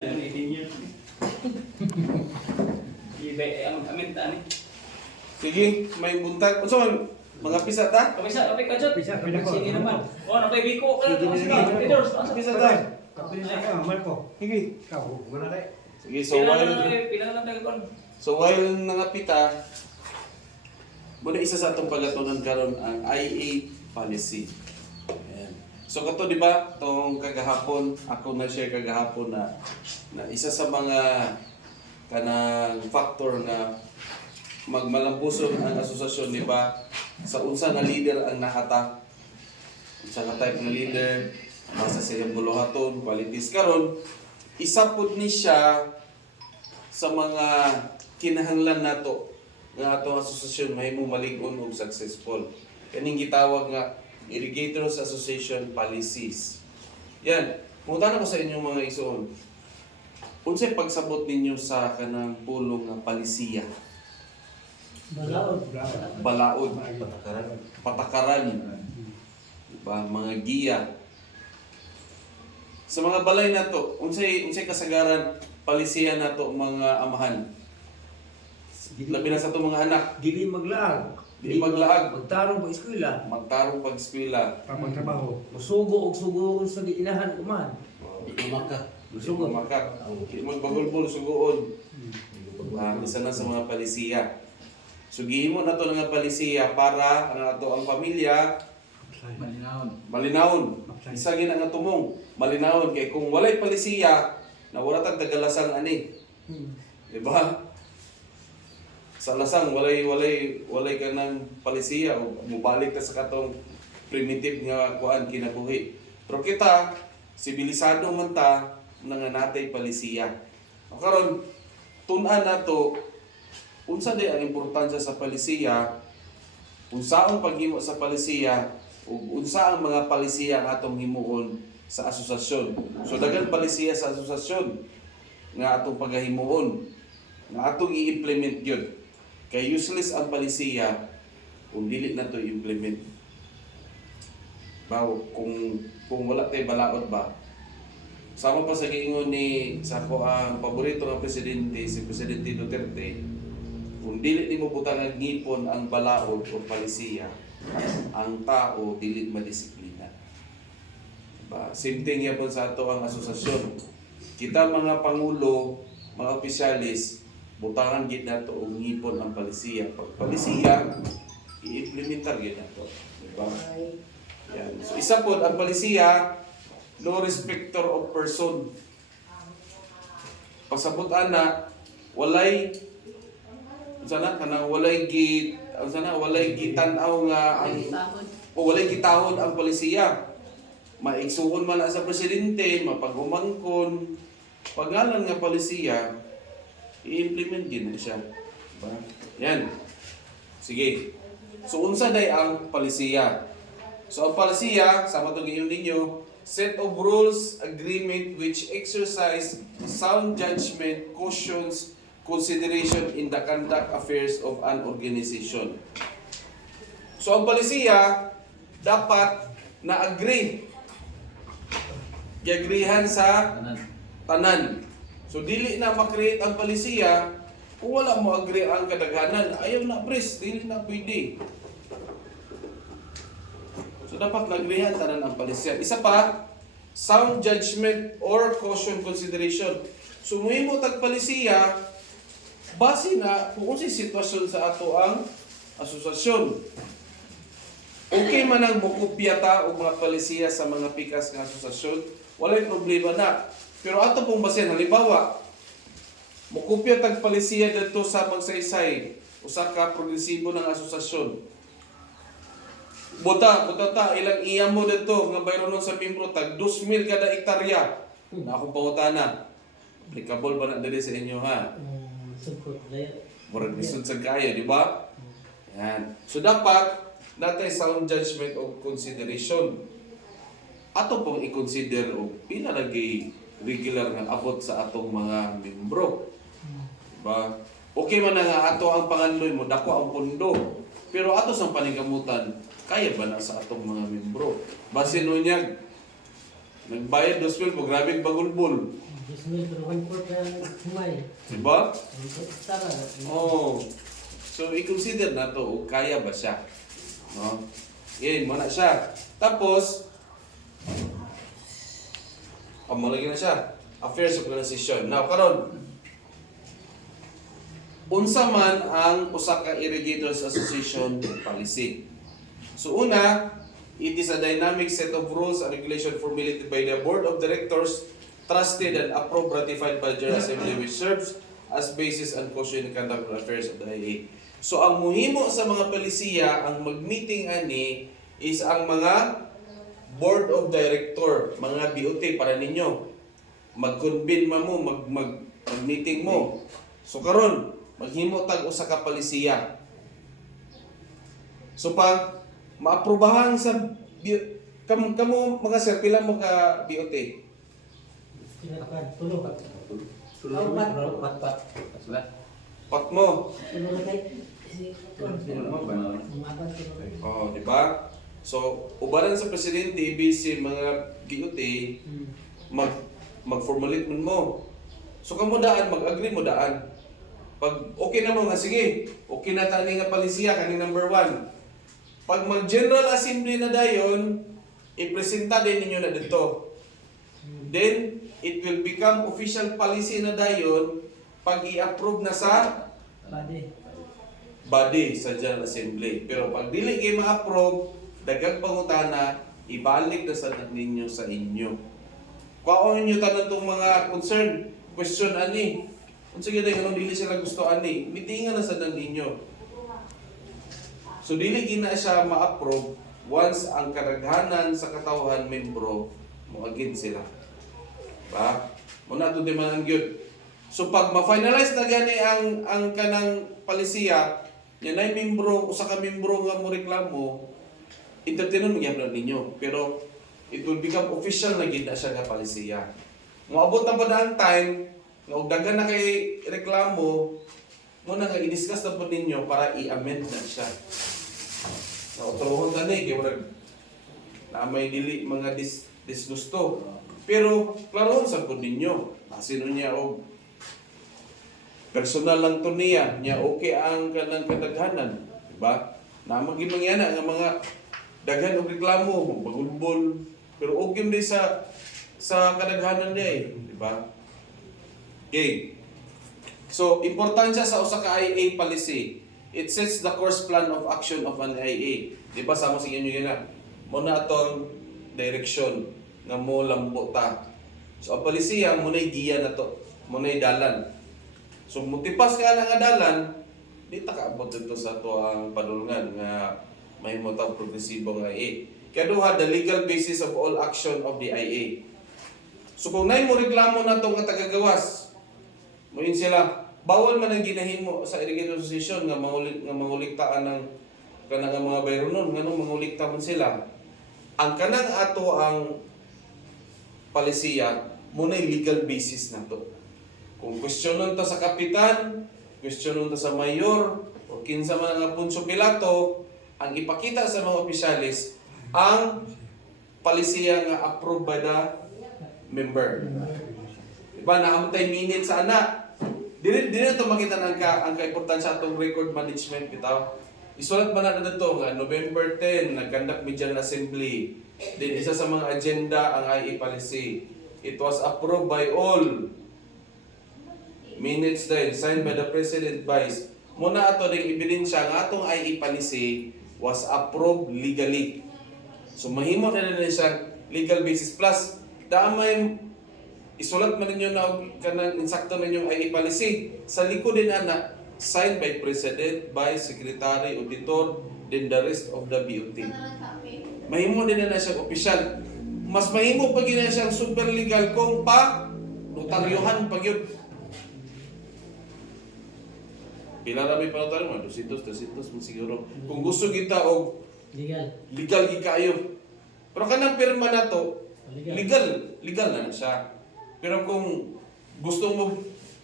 Sige, may buntag. Unsa man mga pisa ta? Kapisa, kapit ka dyan. Pisa, pila ko. Sige naman. O, napay biko ka. Sige, Sige, sige. leaders. Pisa ta. Kapila ka, Marco. Sige. Ikaw, wala tayo. Sige, Pila na lang tayo. so while nangapita, muna isa sa atong pagatunan karon ang IA policy. Ayan. So kato di ba, tong kagahapon, ako na-share kagahapon na isa sa mga kanang factor na magmalampuson ang asosasyon, di ba? Sa unsa nga leader ang nahata. Unsa nga type nga leader, basta sa iyang buluhaton, qualities karon, isa pud ni siya sa mga kinahanglan nato nga ato asosasyon mahimong malig-on ug successful. Kaning gitawag nga Irrigators Association policies. Yan, punta na ko sa inyong mga igsoon. Unsay pagsabot ninyo sa kanang pulong nga palisiya? Balaod, patakaran, diba? Mga giya. Sa mga balay na to, unsay kasagaran palisiya na to mga amahan? Labi na sa to mga anak. Dili maglaag. Dili maglaag. Magtarong pa eskwela. Magtarong pag-eskwela. Pagtrabaho. Musugo og suguon sa giinahan kuman. Gusto mo makak. Magbagulbol suguon. Isa na sa mga palisiya. Sugihin mo na to nga palisiya para ang ato ang pamilya malinawon. Isa gina nga tumong malinawon kay kung walay palisiya na wala tag tagalasang ani. Di ba? Sa lasang walay kanang palisiya o mubalik ta sa katong primitive nga kuan kinabuhi. Pero kita sibilisado man ta nanganatay palisiya. Karon tun-an nato unsa day ang importansya sa palisiya, unsaon paghimo sa palisiya, ug unsa ang mga palisiya ang atong himuon sa asosasyon. So daghan palisiya sa asosasyon nga atong pagahimuon, nga atong i-implement gyud. Kay useless ang palisiya kung dili na to i-implement. Bawo kung wala tay balaod ba. Sama pa sa giingon ni sa ako ang paborito ng presidente, si Presidente Duterte. Kung dili nimo butang ang ngipon ang balaod o palisiya, ang tao dili madisiplina. Diba? Same thing yapon sa ato ang asosasyon. Kita mga pangulo, mga opisyalis, butangan gid nato og ngipon ang palisiya. Pag palisiya, i-implementar gid nato. Diba? Yan. So isa pod ang palisiya, no respecter of person. Pasabot ana, walay walay gitan-aw nga ang walay gitahod ang palisiya. Maigsuon man na sa presidente, mapagumangkon, pagalan nga palisiya, i-implement din siya. Diba? Yan. Sige. So unsa day ang palisiya? So ang palisiya, sama to giyon ninyo, set of rules, agreement which exercise sound judgment, cautions, consideration in the conduct affairs of an organization. So ang palisiya dapat na-agree. Giagrihan sa tanan. So dili na makreate ang palisiya kung wala mo agree ang kadaghanan. Ayaw na pres, dili na pwede. So dapat na-agreehan tanan ang palisiya. Isa pa, sound judgment or caution consideration. So muhimo tag palisiya base na kung unsay sitwasyon sa ato ang asosasyon. Okay man ang mukopya ta og mga palisiya sa mga pikas nga asosasyon, walay problema na. Pero ato pong basehan, halimbawa, mukopya tag palisiya dito sa Magsaysay, usa ka progresibo ng asosasyon. Buta ta ilang iya mo dito nga bayronon sa membro tag 2,000 kada hektarya. Na akong pangutana. Applicable ba na dali sa inyo ha? Murag lisod sa kaya, di ba? Yan. So dapat natay sound judgment o consideration. Ato pong i-consider o pila lagi regular nga abot sa atong mga membro. Diba? Okay man na nga ato ang panganloy mo, dako ang pundo. Pero ato sang panigamutan, kaya ba na sa atong mga membro? Base no niya, nagbayad 2,000 po, grabe bagulbol. Dismil pero one fourth na humay. Diba? Tara. Oh. So, i-consider na to, o kaya ba siya? No? Yan, mo na siya. Tapos, malagi na siya. Affairs of Organization. Now, karon, unsa man ang usa ka Irrigators Association policy. So, una, it is a dynamic set of rules and regulation formulated by the Board of Directors, trusted and approved, ratified by the General Assembly, which serves as basis and caution in conduct of affairs of the IA. So ang muhimo sa mga palisiya, ang mag-meeting ani is ang mga Board of Director, mga BOT para ninyo. Mag-convene mo, mag-meeting mo. So karon, maghimo tag usa ka palisiya. So pag maaprubahan sa kamo mga sir, pila mo ka BOT? Tulog. Pat. Pat mo. Tulog na tayo. Oh, di ba? So, ubaran sa presidente, ibig mga BOT, mag-formulate mo. So, kamo daan, mag-agree mo daan. Pag okay na mo nga, sige, okay na tani nga palisiya, kaning number 1. Pag mag-general assembly na dayon, ipresenta din ninyo na dito. Then, it will become official policy na dayon pag i-approve na sa body sa General Assembly. Pero pag dili kayo ma-approve, daghang pangutana, ibalik na sa ninyo sa inyo. Kuhaon ninyo tanan tong mga concern, question ani. Kung sige na anong dili sila gusto ani, mitingan na sa ninyo. So dili gina siya ma-approve once ang kadaghanan sa katawhan membro mo agin sila. Ba? Muna to di man ang gyud. So pag ma-finalize na gani ang kanang palisiya, yan ay membro, usa ka membro nga mo reklamo, entertainon mo gyapon ninyo. Pero it will become official na gid na siya nga palisiya. Moabot na ba na ang time nga og daghan na kay reklamo, muna nga i-discuss na po ninyo para i-amend na siya. Nautrohon ka na kay wala na may dili mga disgusto. Pero klarohon sa po ninyo. Sino niya og personal lang to niya okay ang kanang kadaghanan, di ba? Na magimangyana nga mga daghan og reklamo, bagulbol, pero okay din sa kadaghanan niya di ba? Okay. So, importansya sa usa ka IA policy. It sets the course plan of action of an IA. Di ba sama sa inyo yun na? Muna atong direction nga mo lambo ta. So, ang palisiya, muna'y giya na to. Muna'y dalan. So, mutipas ka na nga dalan, di ta kaabot dito sa to ang padulngan nga may motang progresibo nga IA. Kaduha, the legal basis of all action of the IA. So, kung naay mo reklamo na to nga tagagawas, muin sila, bawal man ang ginahimo sa Irrigators Association nga manguliktaan ng kanang mga bayronon, nga nung mangulikta man sila. Ang kanang ato ang palisiya, muna'y legal basis na to. Kung questionon to sa kapitan, questionon to sa mayor, o kinsa man nga Poncio Pilato, ang ipakita sa mga opisyalis, ang palisiya nga approved by the member. Diba, nakamtay minute sa anak. Dili ito makita ang kaimportansya atong record management bitaw. Isulat man na dito nga November 10 nag-conduct General Assembly. Then isa sa mga agenda ang IA policy. It was approved by all. Minutes din signed by the President Vice. Muna ato ding ebidensya nga atong IA policy was approved legally. So mahimo na siya legal basis plus damay isulat man ninyo na kanang insakto ninyong IA policy. Sa likod din ana, signed by President, Vice, Secretary, Auditor, then the rest of the BOT. Mahimo din na siyang opisyal. Mas mahimo pag na siyang super legal kung pa notaryohan pag yun. Pila na may panotaryo mo? 200 mo siguro. Kung gusto kita o legal gikayo. Pero kanang pirma na to, legal na siya. Pero kung gusto mo,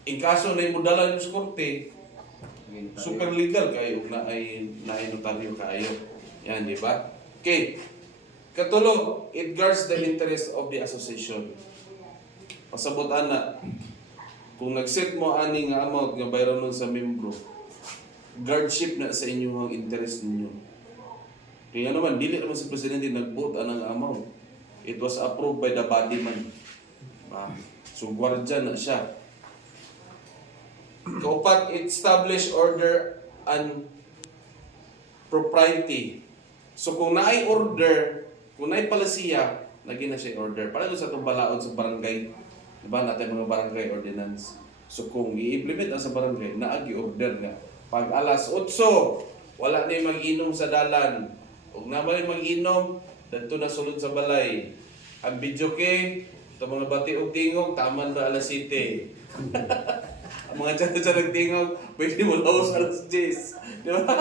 in kaso na mo dala sa korte, super legal kayo na ay notaryo kayo. Yan, di ba? Okay. Katulo, it guards the interest of the association. pasabot ana kung nag-set mo ani nga amount nga bayron nun sa membro, guardship na sa inyong interest ninyo. Kaya naman, dili naman si Presidente nag-vote anang amount. It was approved by the body man. So, guardian na siya. Kaupat, establish order and propriety. So, kung naay order, kung naay palasiya, lagi na siya order. Para doon sa itong balaod sa barangay, diba natin mga barangay ordinance. So, kung i-implement na sa barangay, naagi order nga. Pag alas 8, wala na yung mag-inom sa dalan. Huwag naman yung mag-inom, dito na sulod sa balay. Ang video kay, ito mga bati o tingog, taman na alas 7. Ang mga tiyan tingog, pwede mo laos alas 10. Di ba?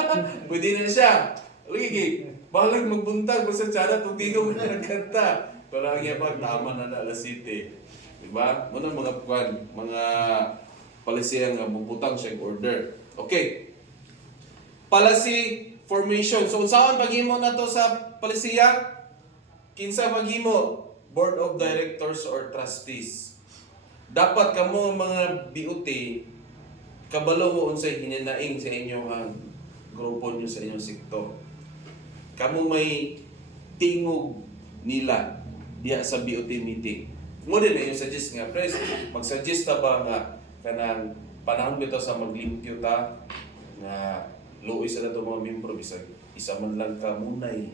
Pwede na siya. Lagi, balag magbuntag, basta tiyan at tingog na nagkanta. Pero ang yabag, taman na alas 7. Di ba? Muna mga palisiyan nga bubutang siya order. Okay. Policy formation. So, saan paghimo na to sa palisiya? Kinsa paghimo? Board of Directors or Trustees. Dapat kamo mga BOT, kabalo mo unsay hininaing sa inyong grupo nyo sa inyong sektor. Kamo may tingog nila diya sa BOT meeting. Mo din na yung suggest nga, Pres, mag-suggest ta ba nga kanang panahon bitaw sa maglimpyo ta nga luoy sa nato mga membro bisag isa man lang ka munay.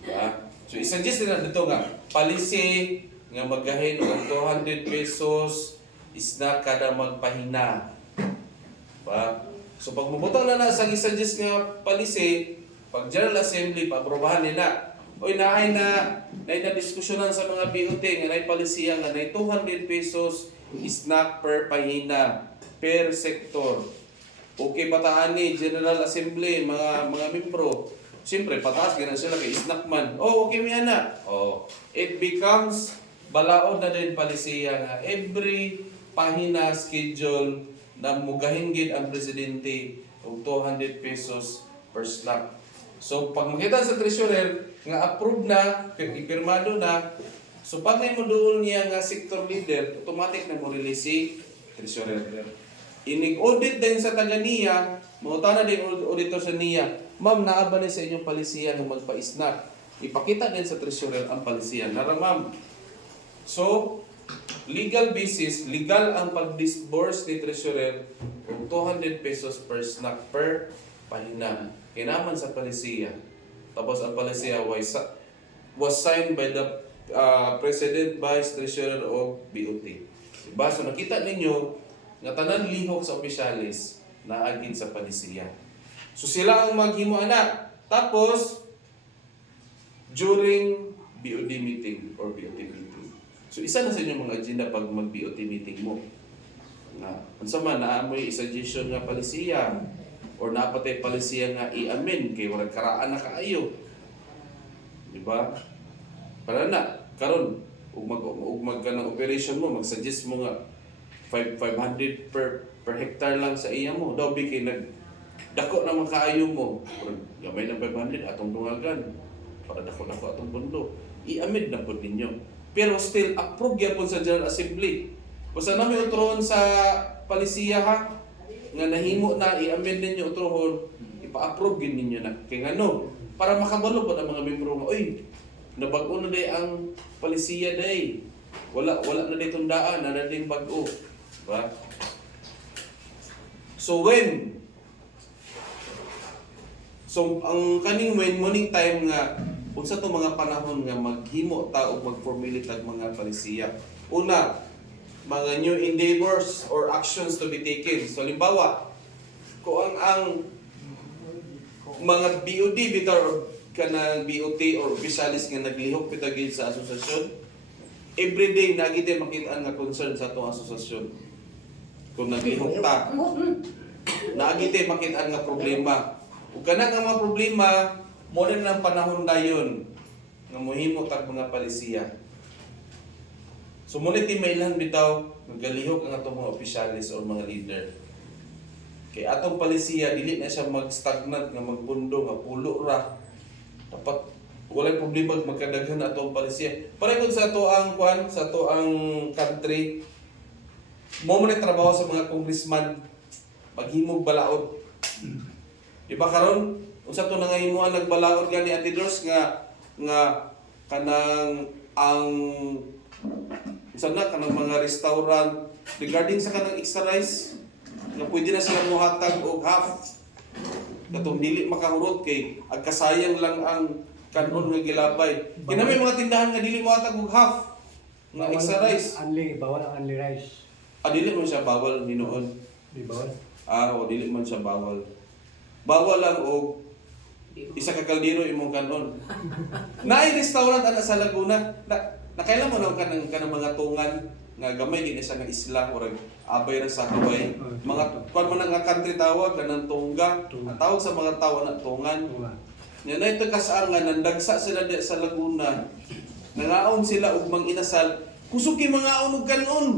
Diba? So i-suggest na dito nga policy nga magahin og 200 pesos is na kada magpahina. Diba? So pag mubutang na sa i-suggest nga policy, pag General Assembly paaprobahan nila. Oy naay na diskusyonan sa mga BOT nga naay palisiya nga naay 200 pesos snack per pahina per sektor. Okay pataan ni General Assembly mga membro. Siyempre pataas gina sila kay snack man. Oh okay mi ana. Oh it becomes balaod na din palisiya nga every pahina schedule na mugahin gid ang presidente og 200 pesos per snack. So pag makita sa treasurer nga approve na, ipirmado na, so pag may modul niya nga sector leader, automatic na mo release si treasurer. Inig-audit din sa taga niya, mautana din auditor sa niya, ma'am, naaba na sa inyong palisiya ng magpa-snack. Ipakita din sa treasurer ang palisiya. Nara ma'am. So, legal basis, legal ang pag-disburse ni treasurer ng 200 pesos per snack per pahina. Kinaman sa palisiya. Tapos ang palisiya was signed by the President, Vice Treasurer of BOT. Diba? So nakita ninyo nga tanan lihok sa opisyalis na agin sa palisiya. So sila ang maghimo ana. Tapos during BOD meeting or BOT meeting. So isa na sa inyong mga agenda pag mag-BOT meeting mo. Na unsa man naamoy suggestion nga palisiya or napatay palisiya nga i-amend kay wala karaan na kaayo. Di ba? Para na karon ug mag kanang operation mo mag-suggest mo nga 500 per hectare lang sa iya mo. Daw bi kay dako na makaayo mo. Gamay na 500 atong dungagan para dako-dako atong bundo. I-amend na pud ninyo. Pero still approve gyapon sa General Assembly. Basta na may utrohon sa palisiya ha nga nahimo na i-amend ninyo utrohon, ipa-approve gid ninyo na. Kay ngano? Para makabalo po ang mga membro nga, oy, nabag-o na day ang palisiya day. Wala na day tundaan, na ding bag-o. Diba? So ang kaning when morning time nga unsa to mga panahon nga maghimo ta og mag-formulate tag mga palisiya. Una, mga new endeavors or actions to be taken. So halimbawa, kung ang mga BOD bitaw or kanang BOT or officialis nga naglihok bitaw gid sa asosasyon, everyday nagite makita nga concern sa atong asosasyon. Kung naglihok ta, nagite makita nga problema. Ug kana nga mga problema, mo rin ang panahon dayon nga mohimo tag mga palisiya. So muna timailan bitaw nagalihok ang atong mga officialis or mga leader. Kay atong palisiya dili na siya mag-stagnant nga magbundo nga pulo ra. Dapat walay problema magkadaghan na atong palisiya. Pareho sa ato ang kwan, sa ato ang country, mo man trabaho sa mga congressman maghimog balaod. Di ba karon unsa to nangahimuan nagbalaod gani Ate Dors nga kanang ang unsa na kanang mga restaurant regarding sa kanang extra rice nga pwede na sila muhatag og half katong dili makahurot kay agkasayang lang ang kanon nga gilabay. Kina may mga tindahan nga dili muhatag og half nga extra rice. Bawal ang only rice. Dili man siya bawal hinuon. Di bawal? O dili man siya bawal. Bawal lang og isa ka kaldero imong kanon. Naay restaurant ana sa Laguna. Nakailan mo na kanang mga tungan nga gamay din isa nga isla or abay ra sa Hawaii. Mga kuan mo na nga country tawag kanang tungga. Ang tawag sa mga tao na tungan. Nya na ito kasaan nga nandagsa sila di sa Laguna. Nangaon sila og manginasal. Kusog kay mangaon og kanon.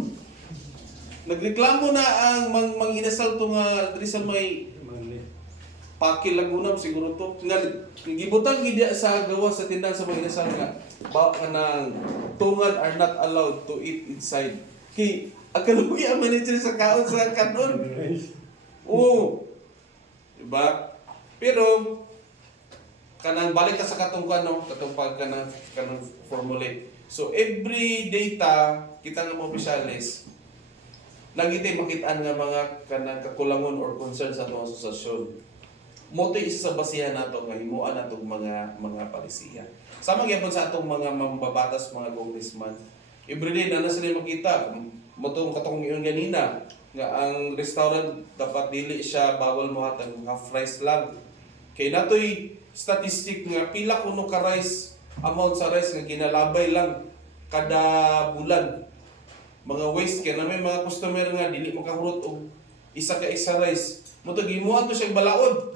Nagreklamo na ang manginasal to nga diri sa may Pakil Laguna siguro to. Nga gibutang gid sa gawa sa tindahan sa manginasal nga kanang tungan are not allowed to eat inside. Kay akalugi ang manager sa kaon sa kanon. Oo. Diba? Pero kanang balik ka sa katong katong pag kanang formulate. So every data kita nga mga opisyalis lagi tay makitaan nga mga kanang kakulangon or concern sa atong asosasyon. Moto isa sa basihan nato nga himuan natong mga palisiya. Sama gyapon sa atong mga mambabatas, mga congressman. Every day na sila makita motong katong ingon ganina nga ang restaurant dapat dili siya bawal mohatag half rice lang. Kay natoy statistic nga pila kuno ka rice amount sa rice nga ginalabay lang kada bulan. Mga waste kay na may mga customer nga dili makahurot og isa ka extra rice. Moto gimuan to siya balaod.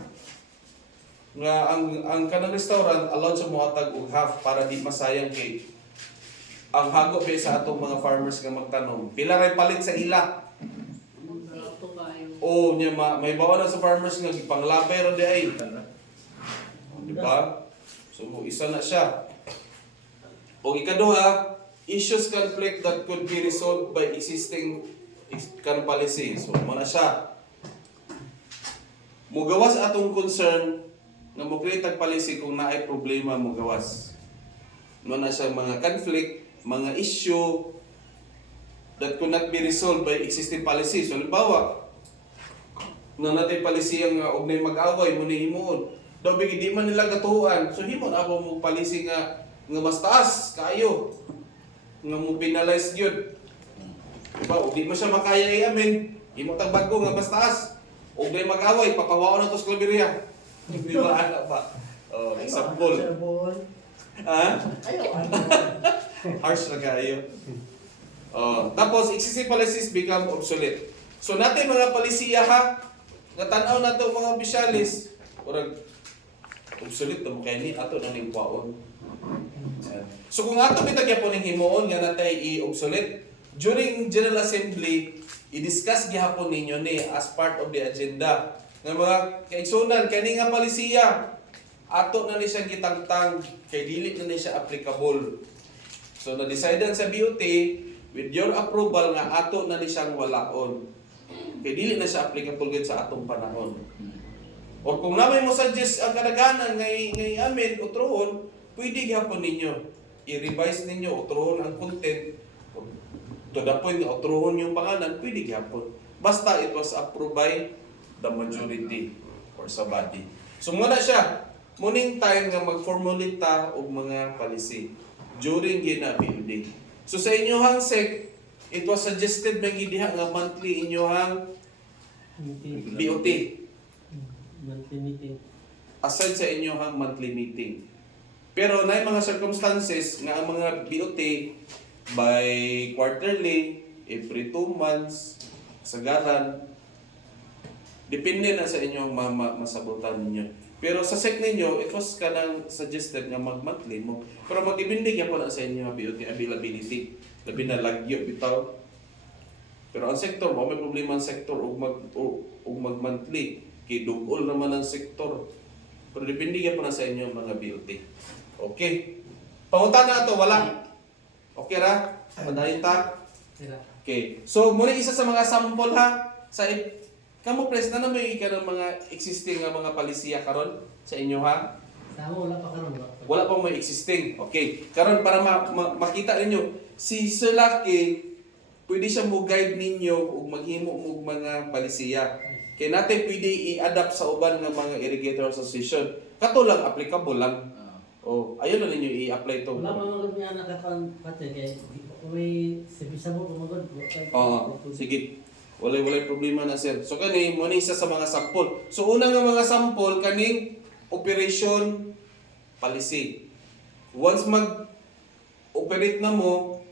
Nga ang kanang restaurant allowed sa mohatag og half para di masayang kay ang hago pa sa atong mga farmers nga magtanom. Pila ray palit sa ila. Nya may bawa na sa farmers nga gipanglabay ra di ay. Di ba? So isa na siya. O ikaduha, issues conflict that could be resolved by existing kan policy. So mo na siya. Mugawas atong concern nga mo create policy kung naay problema mugawas. Mo na siya mga conflict, mga issue that could not be resolved by existing policy. So halimbawa, na natay policy nga og nay mag-away mo ni himuon. Daw bigi di man nila gatuan. So himo na mo policy nga mas taas kayo. Nga mo penalize gyud. Diba? Og di mo siya makaya i-amen. Himo tag bago nga mas taas. Og nay mag-away papawaon na to sa Claveria. Di ba ana ba? Example. Ha? Harsh na kayo. Tapos existing policies become obsolete. So natin mga palisiya ha, nga tanaw na to mga opisyalis, urag obsolete to mo kay ni ato na ning kwaon. So kung ato bitagya po ning himuon nga natay i-obsolete during General Assembly, i-discuss gihapon ninyo ni as part of the agenda nga mga kaigsunan kani nga palisiya ato na ni siya gitangtang kay dili na ni siya applicable. So na-decidean sa BOT with your approval nga ato na ni siyang walaon. Kay dili na siya applicable gid sa atong panahon. O kung namay mo suggest ang kadaghanan ngay amin utrohon, pwede gyapon ninyo i-revise ninyo utrohon ang content to the point nga utrohon yung pangalan, pwede gyapon. Basta it was approved by the majority or sa body. So muna siya, muning time nga mag-formulate ta og mga policy during gina-BOD. So sa inyohang SEC, it was suggested na gidiha nga monthly inyohang BOT. Monthly meeting. Aside sa inyohang monthly meeting. Pero na mga circumstances nga ang mga BOT by quarterly, every 2 months, sagaran, depende na sa inyong masabutan ninyo. Pero sa SEC ninyo, it was kanang suggested nga mag-monthly mo. Pero mag-ibindig yan po na sa inyo BOT availability. Labi na lagyo bitaw. Pero ang sektor mo, may problema ang sektor ug mag-monthly. Kay dugol naman ang sektor. Pero depende yan po na sa inyo mga BOT. Okay. Pangutan na ito, wala. Okay ra? Padayon ta? Okay. So, muna isa sa mga sample ha. Kamu pres na may ka ng mga existing nga mga palisiya karon sa inyo ha? Tama, wala pa karon ba? Wala pang may existing. Okay. Karon para makita ninyo, si Sir Lucky, pwede siya mo guide ninyo ug maghimo og mga palisiya. Kaya natin pwede i-adapt sa uban ng mga irrigator association. Kato lang, applicable lang. Oh, ayun na ninyo i-apply to. Wala mga gud niya nakakon pati kay may sabisa mo kumagod. Oo, sige. Walay problema na sir. So kani mo ni isa sa mga sample. So una nga mga sample kaning operation policy. Once mag-operate na mo,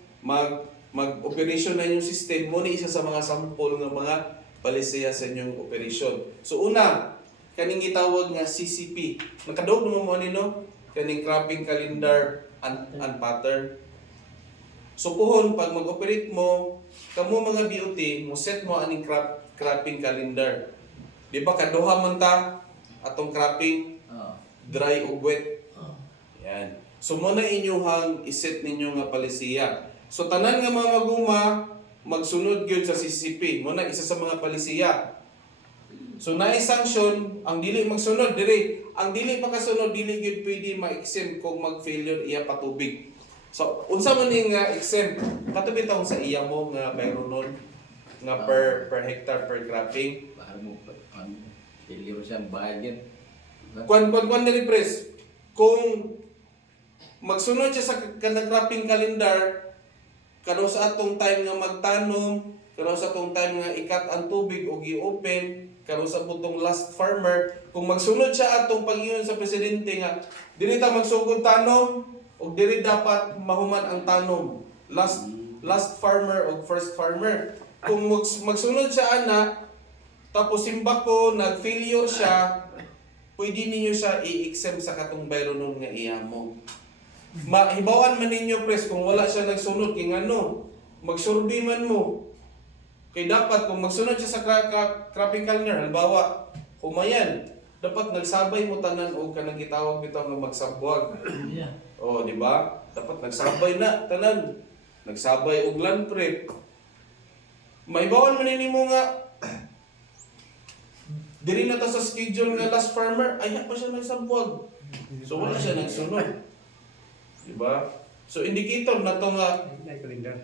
mag-operation na yung system, mo ni isa sa mga sample nga mga palisiya sa inyong operation. So una, kaning gitawag nga CCP. Nakadawog naman mo nino kaning cropping calendar and pattern. So puhon pag mag-operate mo, kamo mga BOT, mo set mo aning cropping calendar. Di ba kaduha man ta atong cropping dry ug wet. Yan. So mo na inyong iset ninyo nga palisiya. So tanan nga mga maguma magsunod gyud sa CCP. Mo na isa sa mga palisiya. So naay sanction ang dili magsunod diri. Ang dili makasunod dili gyud pwede ma-exempt kung mag-failure iya patubig. So unsa man ning exempt? Katubi taong sa iya mo nga mayroon nun nga per hectare per cropping. Bahal mo failure siya bayad yan. Kwan diri pres. Kung magsunod siya sa kanang cropping calendar kano sa atong time nga magtanom, kano sa atong time nga ikat ang tubig o gi-open, kano sa butong last farmer, kung magsunod siya atong pag-ingon sa presidente nga dili ta magsugod tanom o dili dapat mahuman ang tanom. Last farmer o first farmer. Kung magsunod siya ana tapos simbako nag-failure siya, pwede ninyo siya i-exempt sa katong bayronon nga iya mo. Mahibawan man ninyo pres kung wala siya nagsunod kay ngano, magsurvey man mo. Kay dapat kung magsunod siya sa cropping calendar, halimbawa, humayan, dapat nagsabay mo tanan o kanang gitawag bitaw nga magsabwag. Yeah. Oh, di ba? Dapat nagsabay na tanan. Nagsabay og land prep. Mahibawan man nimo nga diri na ta sa schedule nga last farmer, ay pa siya nagsabwag. So wala siya nagsunod. Di ba? So indicator na to nga Calendar.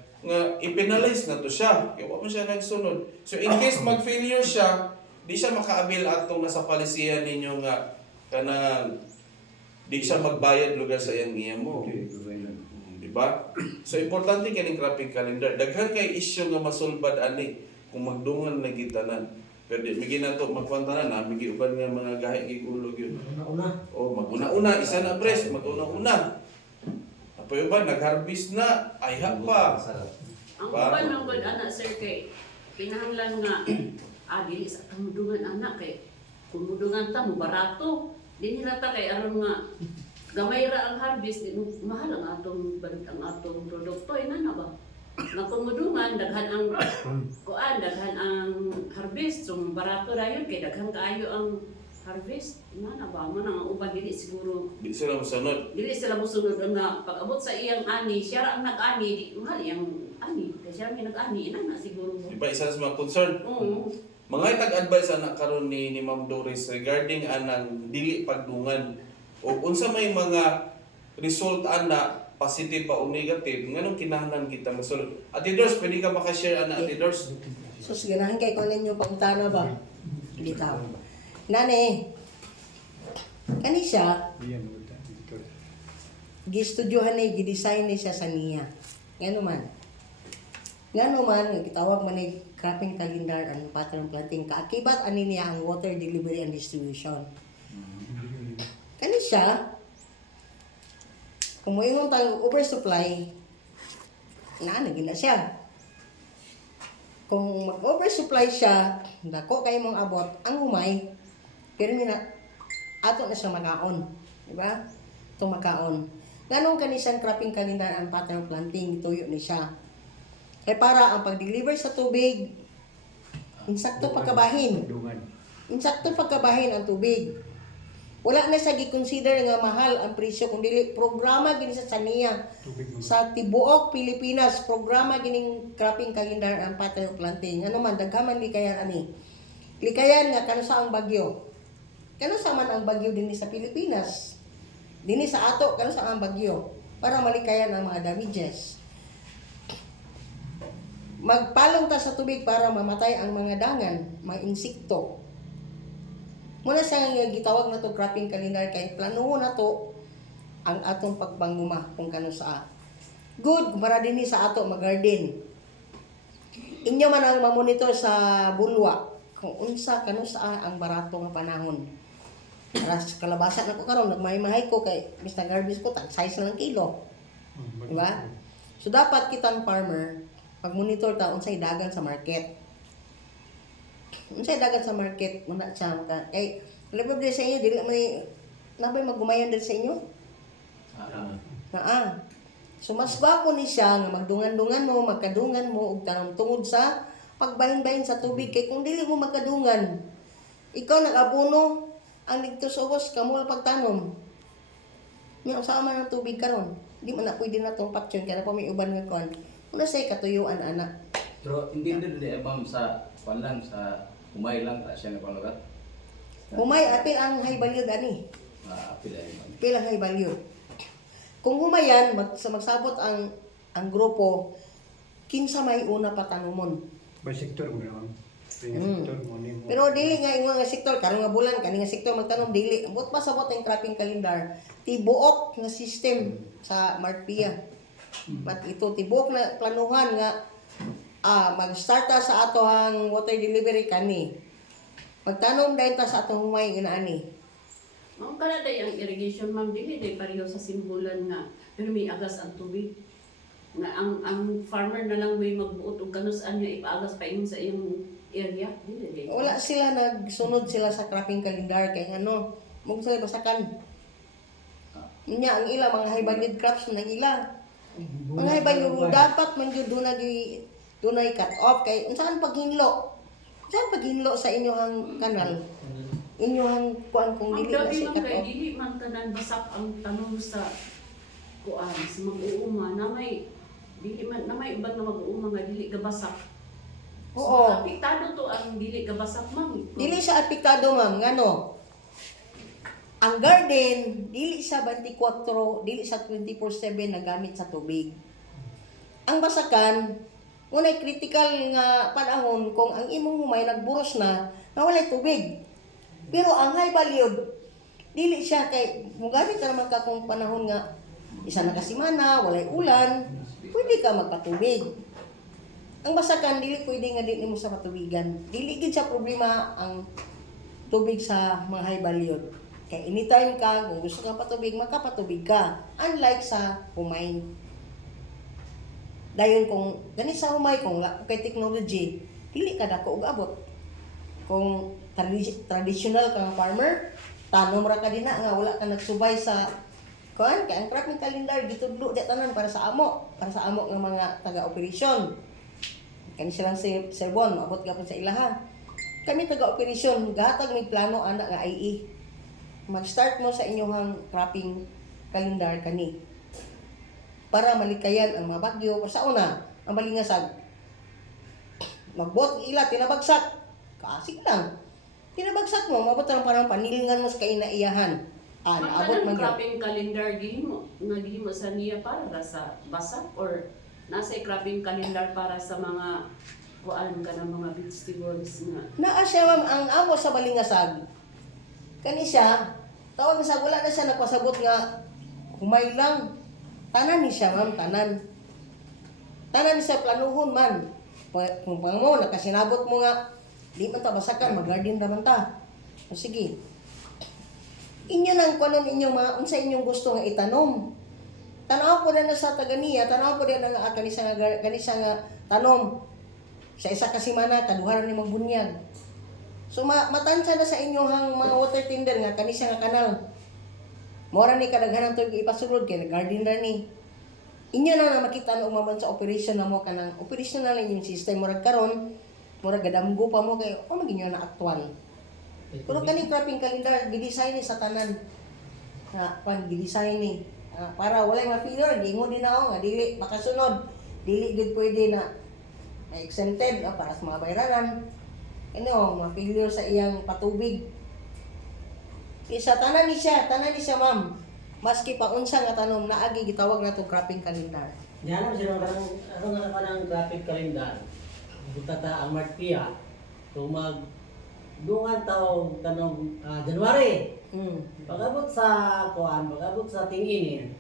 i-penalize na to siya. Kaya wala siya nagsunod. So in case mag-failure siya, di siya makaabil atong nasa palisiyan ninyo nga kanang di siya magbayad lugar sa iyang iya mo. Di ba? So importante kaning cropping calendar. Daghan kay issue nga masulbad ani kung magdungan na gitanan. Pero di migi na to magkwantanan na migi uban nga mga gahi gigulog yun. Una. Oh, maguna-una isa na pres, maguna-una. Apoy ba nag-harvest na, ay pa. Ang Ba? uban ng good anak sir kay pinahanglan nga dili sa kamudungan anak kay kumudungan ta mo barato dinhi ta kay aron nga gamay ra ang harvest di mahal ang atong produkto ina na ba nga kumudungan daghan ang daghan ang harvest so barato ra yun kay daghan kaayo ang harvest ina na ba man ang uban dili siguro Di sila masunod. dili sila mosunod nga pag-abot sa iyang ani siya ra ang nag-ani di mahal iyang ani kay siya may nag-ani ina na siguro Di ba isa sa mga concern? oo. Mga tag-advise anak karon ni Ma'am Doris regarding anang dili pagdungan o unsa may mga result ana positive pa o negative nganong kinahanglan kita masulod. Ate Doris, pwede ka maka-share ana Ate Doris? So, ganahan kay kung ninyo pangutana ba? Bitaw. Nani, kani siya, Iyan, dito. gistudyohan ni, gidesign ni siya sa niya. Ngano man. Ngano man, gitawag man ni cropping calendar and pattern planting. Kaakibat ani niya ang water delivery and distribution. Kani siya, kung moingon tayo oversupply, nagina siya. Kung mag-oversupply siya, dako kayo mong abot, ang humay, pero ato na siya makaon. Diba? Ito makaon. Ganong kanisang cropping calendar ang pattern planting, tuyo ni siya. Kaya para ang pag-deliver sa tubig, insakto pagkabahin. Dungan. Insakto pagkabahin ang tubig. Wala na siya gi-consider nga mahal ang presyo kung dili programa gini sa Sania. Tubig mo. Sa tibuok Pilipinas, programa gining cropping calendar ang pattern planting. Ano man daghaman likayan ani. Likayan nga kano sa ang bagyo. Kano sa man ang bagyo dinhi sa Pilipinas. Dinhi sa ato kano sa ang bagyo para malikayan ang mga damages. Magpalong ta sa tubig para mamatay ang mga dangan, mga insekto. Muna siya nga gitawag na to cropping calendar kay plano na to ang atong pagbanguma kung kano sa good para dinhi sa ato mag-garden. Inyo man ang mamonitor sa bulwa kung unsa kano sa ang barato nga panahon. Para sa kalabasa na ko karon nagmahay-mahay ko kay Mr. Garbage ko tag size lang kilo. Di ba? So dapat kitang farmer pag-monitor ta unsay dagan sa market. Unsay dagan sa market muna siya maka labi sa inyo dili may nabay magumayon din sa inyo. Naa. So mas bako ni siya nga magdungan-dungan mo, magkadungan mo og tanong tungod sa pagbahin-bahin sa tubig kay kung dili mo magkadungan. Ikaw nag-abono ang ligtusubos kamo lang pagtanom. Nga usa man ang tubig karon. Di man na pwede na tong patyon kaya pa may uban nga kon. Una say katuyuan anak. Pero hindi din ma'am sa panlang sa umay lang ta siya nagpalagat. Humay apil ang high value ani. Apil ay ma'am. Apil ang high value. Kung humayan magsabot ang grupo kinsa may una patanumon. By sector mo naman. Sector mo ni mo. Pero dili nga ingon nga sektor karon nga bulan kani nga sektor magtanom dili. Ambot pa sabot ang cropping calendar. Tibuok nga system sa Marpia. But ito tibuok na planuhan nga mag-start ta sa ato ang water delivery kani. Magtanom dahil ta sa atong humay inaani. Ma'am, kada day ang irrigation, ma'am, dili day pareho sa simbolan nga pero may agas ang tubig. Nga ang farmer na lang may magbuot og kanus-an niya ipaagas pa ingon sa iyang area. Dili day. Wala sila nagsunod sila sa cropping calendar kay ano, mo sila basakan. Nya ang ila mga high value crops nang ila. Mga high value dapat man gyud dunay cut off kay unsaan paghinlo. Unsaan paghinlo sa inyohang kanal? Inyohang kuan kung Ang dili na grabe si man cut kay off. dili man tanan basak ang tanong sa kuan sa mag-uuma na may dili man na may ubang na mag-uuma nga dili gabasak. Oo. So, apektado to ang dili gabasak, ma'am. Dili siya apektado ma'am, ngano? Ang garden dili sa 24, dili sa 24/7 nagamit sa tubig. Ang basakan, unay critical nga panahon kung ang imong humay nagburos na walay tubig. Pero ang high value dili siya kay mugamit ka naman ka kung panahon nga isa na kasimana, walay ulan, pwede ka magpatubig. Ang basakan dili pwede nga dili mo sa patubigan. Dili gid sa problema ang tubig sa mga high value. Kaya anytime ka, kung gusto kang patubig, magkapatubig ka. Unlike sa humay. Dayon kung ganit sa humay, kung kay technology, dili ka dako og abot. Kung traditional ka nga farmer, tanom ra ka din na nga wala ka nagsubay sa kuan kay ang cropping calendar gitudlo di tanan para sa amo nga mga taga-operasyon. Kani silang serbon, abot gapon sa ilaha. Kami taga-operasyon, gatag may plano anak nga IE. Mag-start mo sa inyong cropping calendar kani para malikayan ang mga bagyo. Sa una, ang balingasag magbot ila tinabagsak kaasig lang tinabagsak mo mabot lang parang panilingan mo sa kainaiyahan naabot man Ang cropping calendar gihimo nga gihimo sa niya para sa basak or nasa cropping calendar para sa mga kuan ka ng mga vegetables nga. naa siya ma'am ang amo sa balingasag kani siya tawag sa wala na siya nagpasabot nga humay lang tanan ni siya ma'am tanan ni siya planuhon man kung pang mo nakasinabot mo nga di man ta basakan mag-garden naman ta o sige inyo nang kuno ninyo mga unsa inyong gusto nga itanom tanaw po na sa taganiya tanaw po na nga kanisa nga tanom sa isa ka semana kaduharan ni magbunyag. So matansya na sa inyohang mga water tender nga kanisa nga kanal. Mora ni kadaghanan tubig ipasulod kay garden ra ni. Inyo na makita na umaman sa operation na mo kanang operational yung system murag karon murag gadamgo pa mo kay o maginyo na aktual. Pero kaning cropping calendar gidesign ni sa tanan. Gidesign ni para walay ma-failure, gingon din ako nga dili makasunod. Dili gid pwede na exempted para sa mga bayranan. Ma-failure sa iyang patubig. Isa tanan ni siya ma'am. Maski pa unsa nga tanom naagi gitawag nato cropping calendar. Yan ang sila parang graphic calendar. Buta ta ang Martia. Kung dungan taong kanong January. Pag-abot sa pag-abot sa tingin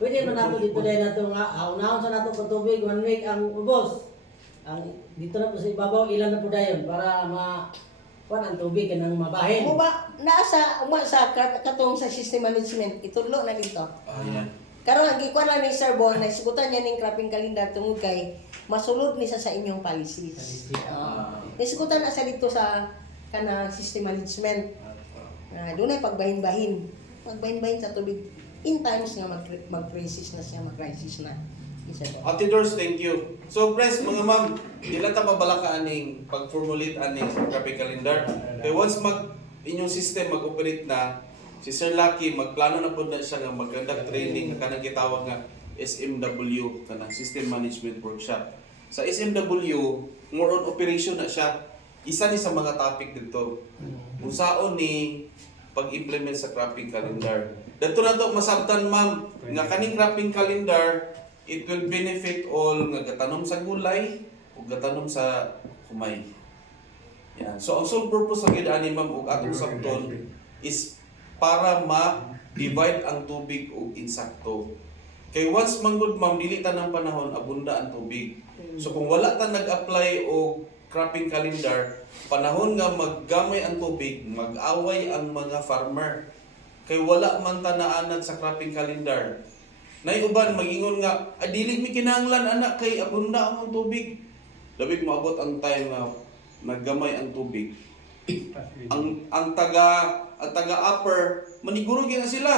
pwede man nato dito dahil nato nga unahon sa nato sa tubig 1 week ang ubos. Ang dito na po sa ibabaw ilan na po dayon para ang tubig kanang mabahin. Mo ba nasa sa katong sa system management itudlo na dito. Ayan. Karon ang gikuan lang ni Sir Bon, naisigutan niya ning cropping calendar tungod kay masulod ni sa inyong policies. Naisigutan na sa dito sa kanang system management. Doon ay pagbahin-bahin. Pagbahin-bahin sa tubig. In times nga mag-crisis na siya, mag-crisis na. Isa to. Ate Dors, thank you. So, friends, mga ma'am, dila ta mabalaka aning pag-formulate aning cropping calendar. Kaya once inyong system mag-operate na, si Sir Lucky, magplano na po na siya nga mag-conduct training na kanang gitawag nga SMW, kanang System Management Workshop. Sa SMW, more on operation na siya. Isa ni sa mga topic dito. Kung saan ni pag-implement sa cropping calendar. Dito na to masabtan ma'am, nga kaning cropping calendar, it will benefit all nga gatanom sa gulay o gatanom sa kumay. Yan. So ang sole purpose sa gid-ani ma'am ug atong sabton is para ma-divide ang tubig og insakto. Kay once manggod ma'am dili ta ng panahon abunda ang tubig. So kung wala ta nag-apply og cropping calendar, panahon nga maggamay ang tubig, mag-away ang mga farmer. Kay wala man ta naanad sa cropping calendar. Nay uban magingon nga dili mi kinahanglan anak kay abunda ang tubig. Labig maabot ang time nga naggamay ang tubig. ang taga upper maniguro gyud na sila.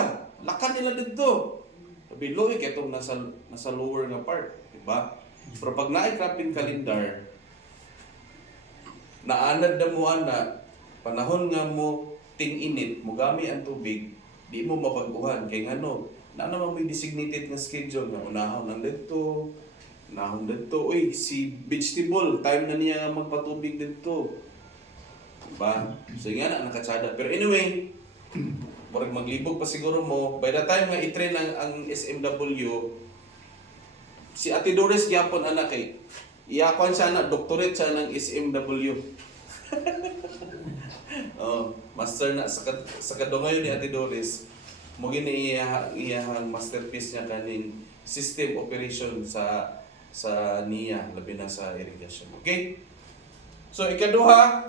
Lakan nila didto. Labi loy kay tong nasa lower nga part, di ba? Pero pag naay cropping calendar, naanad na mo ana panahon nga mo ting-init mo gamit ang tubig, di mo mapag-uhan kay ngano na naman may designated nga schedule nga unahon ng dito, unahon dito, uy si vegetable time na niya magpatubig dito, diba? So nga na nakatsada. Pero anyway, parang maglibog pa siguro mo by the time nga i-train ang SMW, si Ate Doris gyapon anak kay iyakuan siya na doctorate siya ng SMW. Master na sa kadungayon ni Ate Doris. Mo gini iyahang masterpiece niya kaning system operation sa niya labi na sa irrigation. Okay? So ikaduha,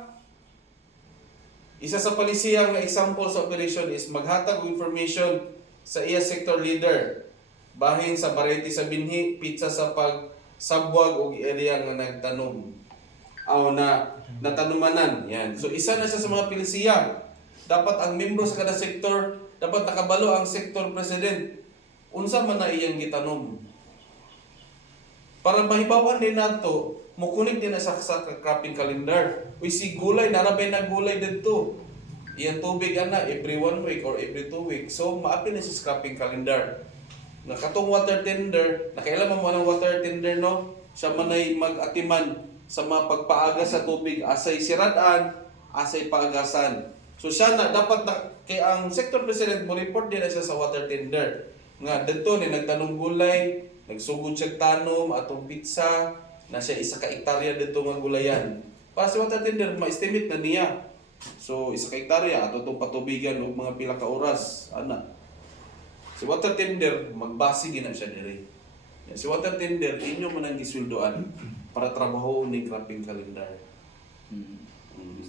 isa sa palisiya nga example sa operation is maghatag og information sa iya sector leader bahin sa variety sa binhi, pizza sa pagsabwag og area nga nagtanom aw na natanumanan. Yan. So isa na siya sa mga pilisiya. Dapat ang membro sa kada sektor, dapat nakabalo ang sector president. Unsa man na iyang gitanom. Para mahibawan din nato, mukunik din na sa cropping calendar. Uy si gulay, narabay na gulay dito. Iyang tubig ana every 1 week or every 2 weeks. So maapil na sa cropping calendar. Nakatong water tender, nakailan mo ng water tender no? Siya man ay mag-atiman sa mga pagpaaga sa tubig, asay siradan, asay paagasan. So siya na dapat na kay ang sector president mo report din na siya sa water tender. Nga dito ni nagtanong gulay, nagsugod siya tanom atong pizza na siya 1 ka hektarya dito nga gulayan. Para sa water tender ma-estimate na niya. So 1 ka hektarya ato tong patubigan og mga pila ka oras ana. Si water tender magbase gina siya diri. Si water tender inyo man ang gisuldoan para trabaho ni cropping calendar.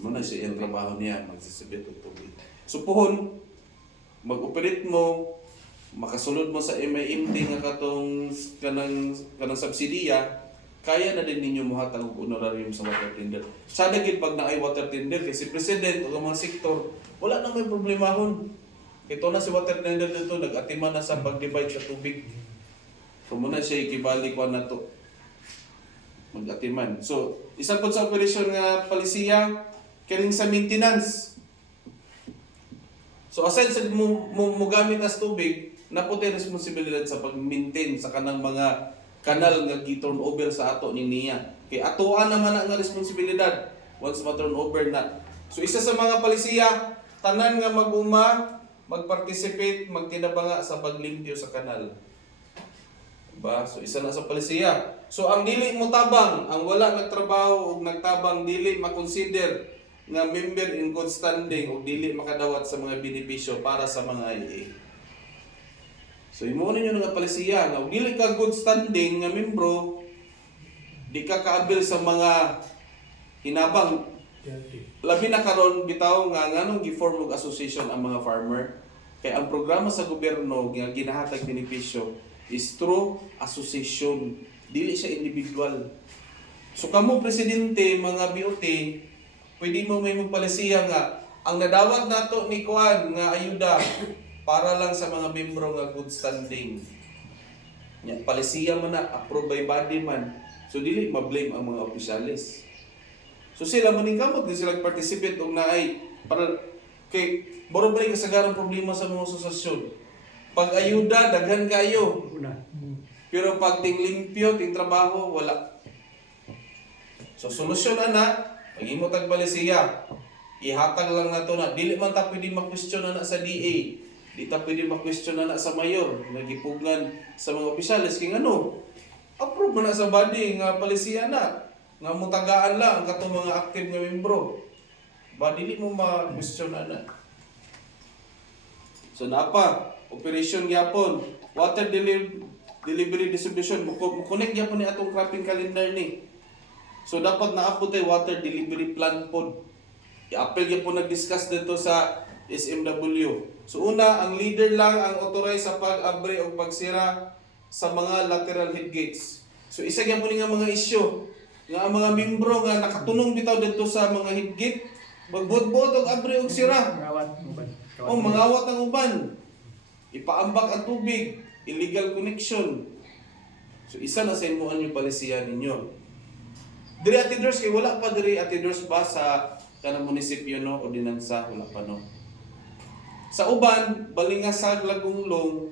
Muna siya yung trabaho niya, magsisibit og tubig. So puhon, mag-operate mo, makasulod mo sa MIMD nga katong kanang subsidiya, kaya na din ninyo mohatag og honorarium sa water tender. Sana gid pag naay water tender kasi president o mga sektor, wala na may problemahon. Ito na si water tender dito, nag-atiman na sa pag-divide sa tubig. So muna siya ikibalik ko na to mag-atiman. So, isa po sa operasyon nga palisiya, kaning sa maintenance. So aside sa mo gamit as tubig, naputi responsibilidad sa pag-maintain sa kanang mga kanal nga gi-turn over sa ato ni niya. Kay atoan naman ang responsibilidad once ma-turn over na. So isa sa mga palisiya, tanan nga mag-uma, mag-participate, magtinabanga sa paglimpyo sa kanal. Diba? So isa na sa palisiya. So ang dili mo tabang, ang wala nagtrabaho o nagtabang dili makonsider nga member in good standing o dili makadawat sa mga benepisyo para sa mga IA. So imo ninyo nga palisiya nga dili ka good standing nga membro, di ka kaabil sa mga hinabang. Labi na karon bitaw nga nganong gi-form og association ang mga farmer. Kay ang programa sa gobyerno nga ginahatag benepisyo is through association, dili siya individual. So kamo presidente mga BOT, pwede mo may magpalisiya nga ang nadawat nato ni Kuan nga ayuda para lang sa mga membro nga good standing. Nya palisiya man na approve by body man. So dili ma-blame ang mga opisyalis. So sila maningkamot din sila participate og naay para kay boro ba kasagarang problema sa mga asosasyon. Pag ayuda daghan kayo. Una. Pero pag ting limpyo, ting trabaho, wala. So solusyon na pag-imo tag palisiya, ihatag lang nato na dili man ta pwede ma-question na sa DA. Di ta pwede ma-question na sa mayor, nagipugnan sa mga opisyalis kay ano. Approve man na sa body nga palisiya na nga mutagaan lang ang katong mga active nga membro. Ba dili mo ma-question na. So napa, operation gyapon, water delivery distribution, connect gyapon ni atong cropping calendar ni. So dapat naabot tay water delivery plan pod. I-appel gyapon nag-discuss dito sa SMW. So una, ang leader lang ang authorize sa pag-abre o pagsira sa mga lateral head gates. So isa gyapon nga mga issue nga ang mga membro nga nakatunong bitaw dito sa mga head gate, magbot-bot og abre og sira. Mangawat, uban. O mangawat ang uban. Ipaambak ang tubig, illegal connection. So isa na sa imuan yung palisiyan ninyo. Diri atidors kay wala pa diri atidors ba sa kanang munisipyo no ordinansa wala pa no. Sa uban Balingasag Lagunglong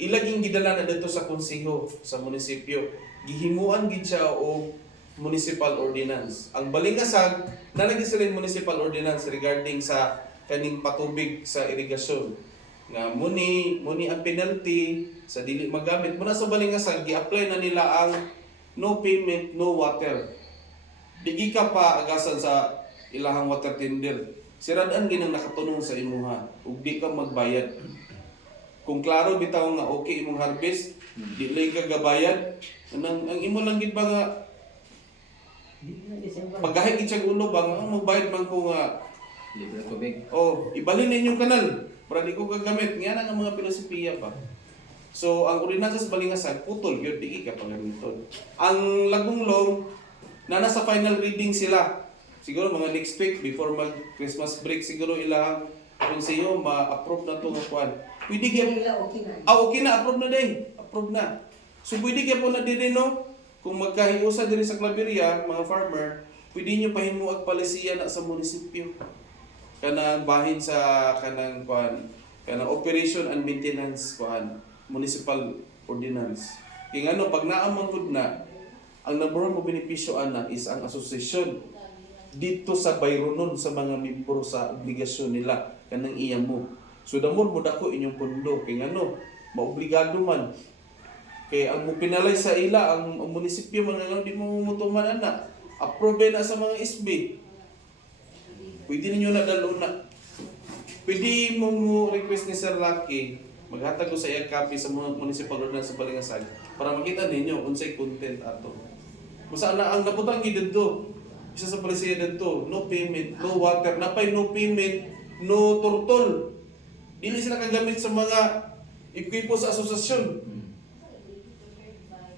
ilaging gidala na dito sa konseho sa munisipyo. Gihimuan gid siya og municipal ordinance. Ang Balingasag nalagay sila municipal ordinance regarding sa kaning patubig sa irigasyon. Nga muni ang penalty sa dili magamit. Muna sa Balingasag gi-apply na nila ang no payment, no water. Digi ka pa agasan sa ilahang water tender. Siradaan ginang nakatunong sa imuha ug di ka magbayad. Kung klaro bitaw nga okay imong harvest, di lay ka gabayad. Ang imo lang gid ba nga paggahi gid siya ulo ba nga magbayad man ko nga Libre tubig. ibalin ninyong kanal para di ko gagamit. Nga na nga mga filosofiya pa. So, ang ordinansa sa Balingasag, putol, yun, di ka pagamiton. Ang Lagunglong, na nasa final reading sila. Siguro mga next week, before mag-Christmas break, siguro ilang konseyo, ma-approve na ito nga kuhan. Pwede kaya Okay na. okay na, approve na din. Approve na. So, pwede kaya po na din, no? Kung magkahiusa din sa Claveria, mga farmer, pwede nyo pahimuag palisiya na sa munisipyo. Kanang bahin sa kanang kuhan, kanang operation and maintenance kuhan, municipal ordinance. Kaya ano, pag naamangkod na, ang number one mo benepisyo ana is ang asosasyon dito sa bayronon sa mga membro sa obligasyon nila kanang iya mo. So damon mo dako inyong pondo kay ano, maobligado man. Kay ang mo pinalay sa ila ang munisipyo mga di mo mutuman ana. Approve na sa mga SB. Pwede ninyo na dalo na. Pwede mo request ni Sir Lucky maghatag ko sa iya copy sa mga municipal ordinance sa Balingasag para makita ninyo unsay content ato. Basta na ang naputang gid dito. Isa sa palisiya dito, no payment, no water, napay no payment, no turtol. Dili sila kagamit sa mga equipo sa asosasyon.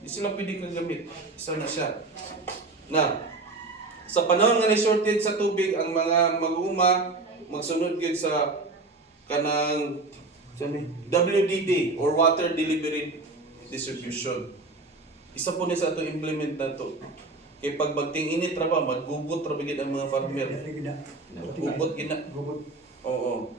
Di sila pwede kagamit. Isa na siya. Na, sa panahon nga ni-shortage sa tubig, ang mga mag-uuma, magsunod gid sa kanang WDD or Water Delivery Distribution. Isa po ni sa ito implement na ito. Kaya pag bagting init ra ba, maggugot ra bigid ang mga farmer. Gina. Gugot gina. Gubot. Oo.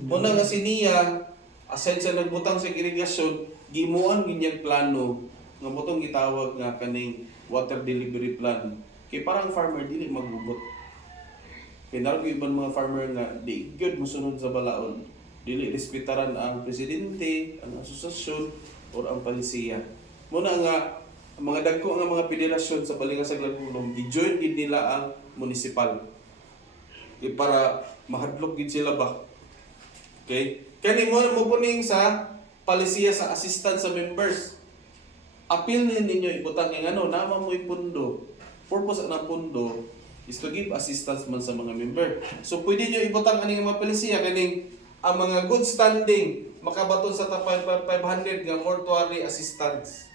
Muna nga si Nia, aside sa nagbutang sa irigasyon, gimuan ginyag plano nga butong gitawag nga kaning water delivery plan. Kay parang farmer dili magbubot. Kay naroon ibang mga farmer nga di good mosunod sa balaod. Dili respetaran ang presidente, ang asosasyon or ang palisiya. Muna nga ang mga dagko nga mga federasyon sa Balingasag Lagulong gi-join gid nila ang municipal. Kay para mahadlok gid sila ba. Okay? Kani mo puning sa palisiya sa assistant sa members. Appeal ninyo ibutang ng ano, nama mo pundo. Purpose ng pundo is to give assistance man sa mga member. So pwede nyo ibutang aning mga palisiya kaning ang mga good standing makabaton sa 500 nga mortuary assistance.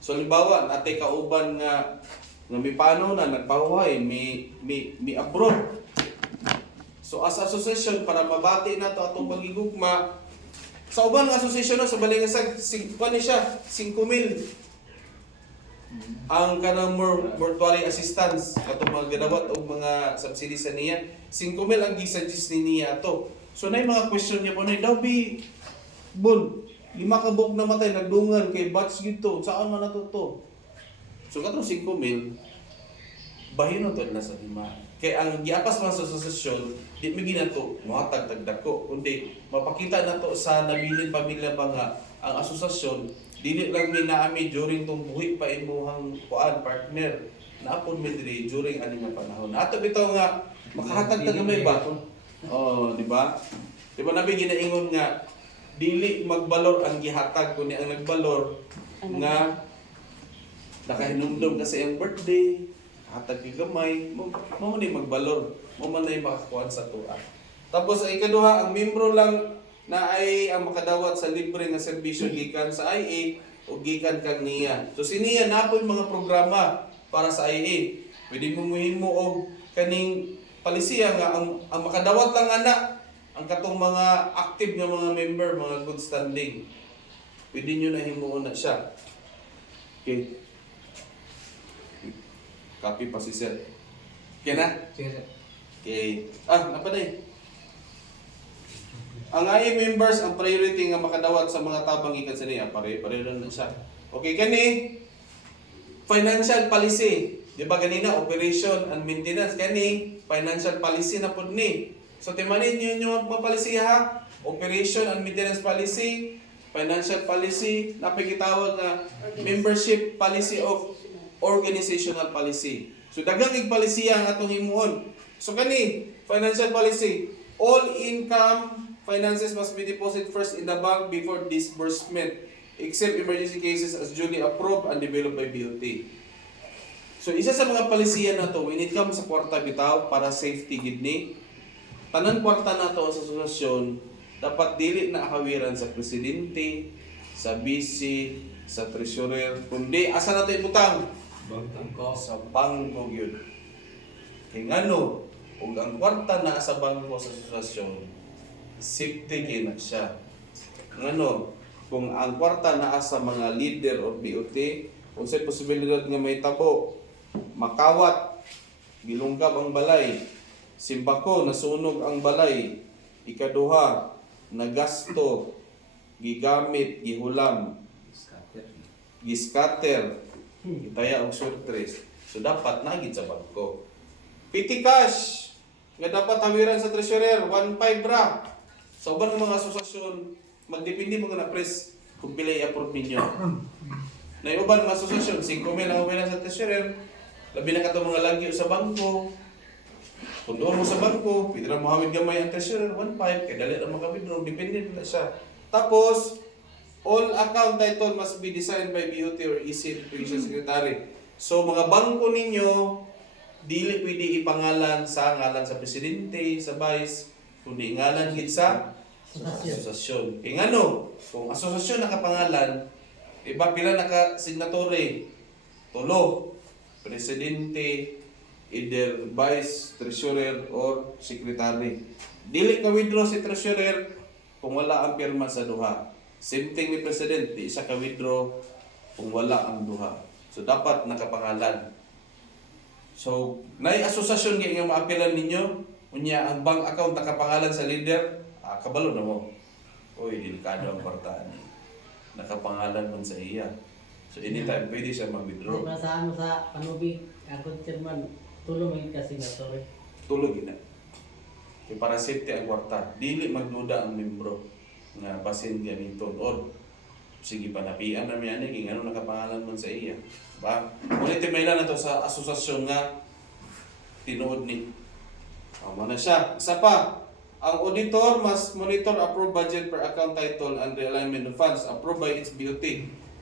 So halimbawa, natay kauban nga may paano na nagpahuhay, may abroad. So as association para mabati na to atong magigugma sa uban nga association no, sa Balingasag kuan ni siya 5,000 ang kanang mortuary assistance katong mga gadawat o mga subsidy sa niya 5,000 ang gisuggest ni niya ato. So nay mga question niya po nay daw bi bun 5 ka buok namatay nagdungan kay batch gito saan man nato to. So katong 5,000 bahino to na sa lima. Kay ang giapas man sa asosasyon, di mi ginato mohatag tagdako kundi mapakita nato sa nabilin pamilya ba nga ang asosasyon dili lang mi naami during tong buhi pa imuhang kuan partner naapon mi diri during ani nga panahon. Ato bitaw nga makahatag ta gamay ba? Oh, di ba? Di ba nabi ginaingon nga dili magbalor ang gihatag kundi ang nagbalor nga nakahinumdum kasi ang birthday hatag kay gamay mo ni magbalor mo man nay makakuan sa tuwa. Tapos ay ikaduha ang membro lang na ay ang makadawat sa libre nga serbisyo gikan sa IA o gikan kang NIA. So si NIA napoy mga programa para sa IA. Pwede mo muhimo og kaning palisiya nga ang makadawat lang ana ang katong mga active nga mga member, mga good standing. Pwede nyo na himuon na siya. Okay. Copy pa si Sir. Okay na? Sige, sir. Okay. Napaday. Ang IA members, ang priority nga makadawat sa mga tabang ikan sa niya. Pare-pare lang siya. Okay, kani financial policy. Di ba ganina, operation and maintenance. Kani, financial policy na po ni. So, timanin nyo yung mga policy ha. Operation and maintenance policy, financial policy, napagitawag na membership policy of organizational policy. So daghang policy ang atong himuon. So kani financial policy, all income finances must be deposited first in the bank before disbursement except emergency cases as duly approved and developed by BOT. So isa sa mga palisiya na to when it comes sa kwarta bitaw para safety gid ni tanan kwarta nato sa asosasyon dapat dili na akawiran sa presidente, sa vice, sa treasurer, kundi asa nato ibutang Bangko. sa bangko yun. Kaya ngano, kung ang kwarta na sa bangko sa asosasyon, safety kay na siya. Ngano, kung ang kwarta na sa mga leader o BOT, kung sa posibilidad nga may tabo, makawat, bilunggab ang balay, simbako, nasunog ang balay, ikaduha, nagasto, gigamit, gihulam, giskater, itaya og surtres. So dapat nagid sa bangko. Petty cash nga dapat hawiran sa treasurer 1.5 ra. Sa uban ng mga asosasyon magdepende mo nga na press kung pila i-approve ninyo. Na uban mga asosasyon 5,000 ang hawiran sa treasurer. Labi na kato mga lagi sa bangko. Kung doon mo sa bangko, pwede na mo hawid gamay ang treasurer 1.5 kay dali na maka-withdraw, depende na siya. Tapos all account title must be designed by BOT or EC Education Secretary. So mga bangko ninyo, dili pwede ipangalan sa ngalan sa presidente, sa vice, kundi ngalan gid sa asosasyon. Kaya ngano, kung asosasyon nakapangalan, iba pila naka-signatory, tulo, presidente, either vice, treasurer, or secretary. Dili ka withdraw si treasurer kung wala ang pirma sa duha. Same thing ni President, di isa ka withdraw kung wala ang duha. So dapat nakapangalan. So, nay asosasyon nga maapilan ninyo, unya ang bank account nakapangalan sa leader, kabalo na mo. Uy, delikado ang kwarta ni. Nakapangalan man sa iya. So anytime pwede siya Hindi mag-withdraw. pa sa ano sa panubi, ako chairman, tulong kasi na, sorry. Tulog ina. Kaya para safety ang kwarta, dili magduda ang membro nga basin ganito or sige panapian na miyan kung ano nakapangalan man sa iya. Ba? Ngunit may na to sa asosasyon nga tinuod ni. Mo na siya. Isa pa, ang auditor must monitor approved budget per account title and the alignment of funds approved by its BOT.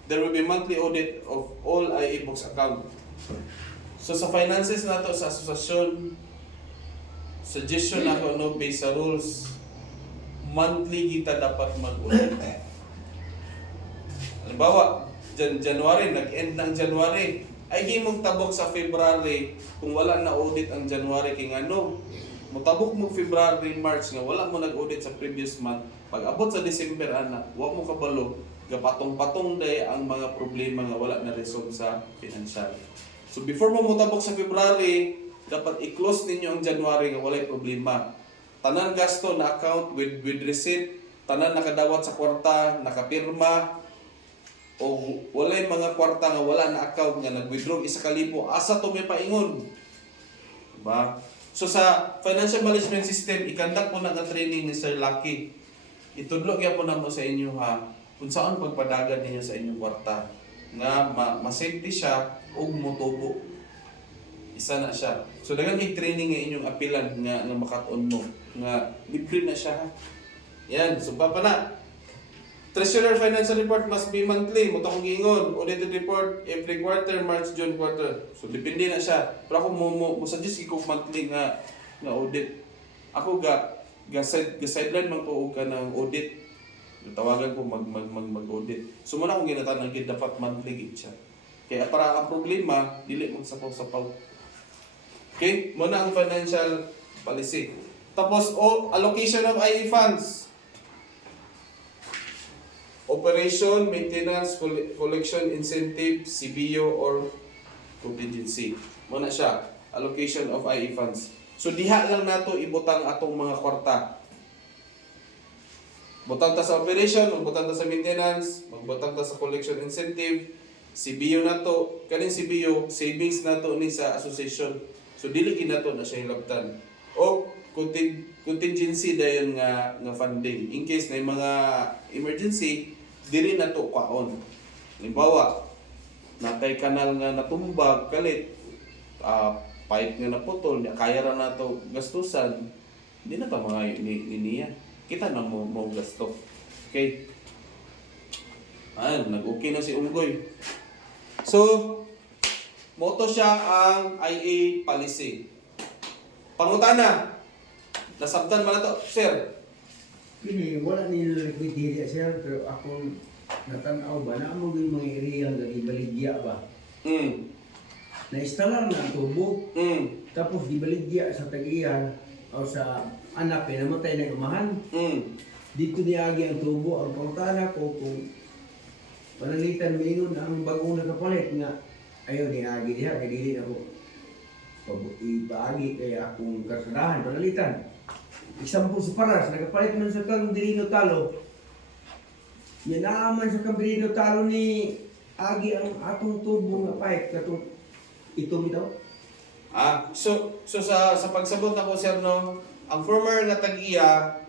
There will be monthly audit of all IA books account. So sa finances nato sa asosasyon, suggestion ako no based sa rules, monthly kita dapat mag-audit. Halimbawa, January, nag-end ng January, ay di mong tabok sa February kung wala na audit ang January king ano. Mutabok mo February, March nga wala mo nag-audit sa previous month. Pag abot sa December ana, wa mo kabalo, gapatong-patong day ang mga problema nga wala na resolve sa financial. So before mo mutabok sa February, dapat i-close ninyo ang January nga walay problema. Tanan gasto na account with receipt, tanan nakadawat sa kwarta, nakapirma, o walay mga kwarta nga wala na account nga nag-withdraw 1,000, asa to may paingon. Diba? So sa financial management system, ikandak po na training ni Sir Lucky. Itudlo kaya po na mo sa inyo ha, kung saan pagpadagan ninyo sa inyong kwarta nga ma-safety siya o mutubo. Isa na siya. So dagang i-training nga inyong apilan nga makatuon mo nga libre na siya ha. Yan, so pa na. Treasurer financial report must be monthly. Mo akong giingon, audited report every quarter, March, June quarter. So depende na siya. Pero ako mo suggest ko monthly nga audit. Ako ga sideline man ko og kanang audit. Tawagan ko mag-audit. So muna akong ginatanan gid dapat monthly gid siya. Kaya para ang problema dili mo sapaw-sapaw. Okay? Muna ang financial policy. Tapos allocation of IA funds. Operation, maintenance, collection, incentive, CBO, or contingency. Muna siya, allocation of IA funds. So diha lang nato ibutang atong mga kwarta. Butang ta sa operation, magbutang ta sa maintenance, magbutang ta sa collection incentive, CBO nato, kaning CBO, savings nato ni sa association. So dili ginato na siya hilabtan. O contingency dayon nga funding in case na mga emergency diri na to kwaon. Halimbawa, natay kanal nga natumbag kalit, pipe nga naputol, kaya ra nato gastusan, hindi na ta mga niya. Kita na mo gasto. Okay? Nag-okay na si Unggoy. So, moto siya ang IA policy. Pangutana, nasabtan man na to, sir. Kini wala nila kriteria sir pero ako natanaw ba na mo yung mga area nga gibaligya ba. Na-instalar na ang tubo. Tapos gibaligya sa tag-iyan o sa anak na namatay na umahan. Dito niagi ang tubo ang pangutana ko kung panalitan mingon ang bagong nakapalit nga ayaw niagi diha kay dili ako ipaagi kaya akong kasadahan panalitan. Example sa paras, nakapalit man sa kang Dirino Talo. Yan naaman sa kang Dirino Talo ni agi ang atong tubo nga pipe katong ito bitaw. So sa pagsabot nako sir no, ang former nga tag-iya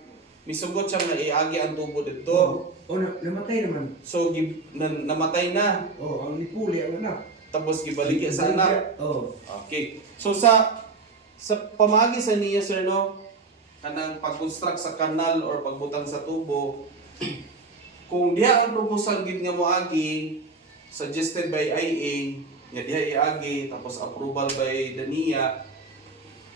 misugot siya nga iagi ang tubo dito. Namatay naman. So namatay na. Ang nipuli ang anak. Tapos gibaligya sa anak. Okay. So sa pamagi sa niya sir no, kanang pag-construct sa kanal or pagbutang sa tubo, kung diha ang proposal gid nga moagi suggested by IA, nga diha iagi tapos approval by the NIA,